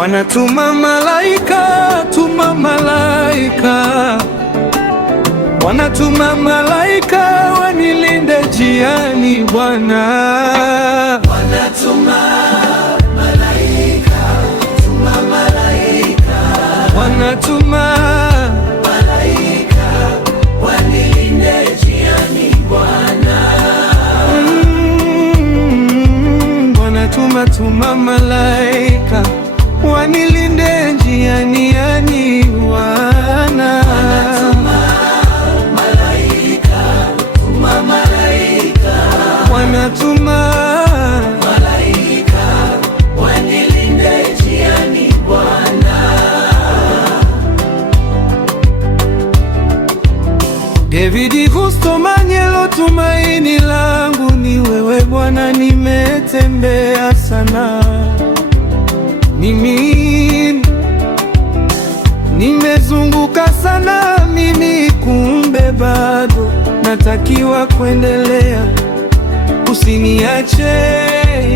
Bwana tuma malaika, tuma malaika. Bwana tuma malaika wanilinde njiani Bwana. Bwana tuma malaika, tuma malaika. Bwana tuma malaika wanilinde njiani Bwana. Bwana tuma malaika wanilinde njiani yani Bwana. Bwana tuma malaika wanilinde njiani Bwana. David Gusto Manyelo, tumaini langu ni wewe Bwana, nimetembea sana mimi, nimezunguka sana mimi, kumbe bado natakiwa kuendelea. Usiniache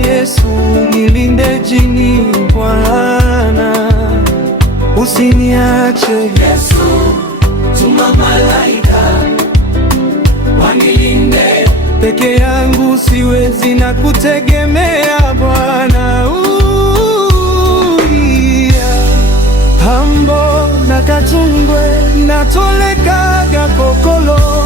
Yesu, nilinde jini Bwana, usiniache Yesu, tuma malaika wanilinde. Peke yangu siwezi na kutegemea Bwana. Hambo na Katungwe natolekaga kokolo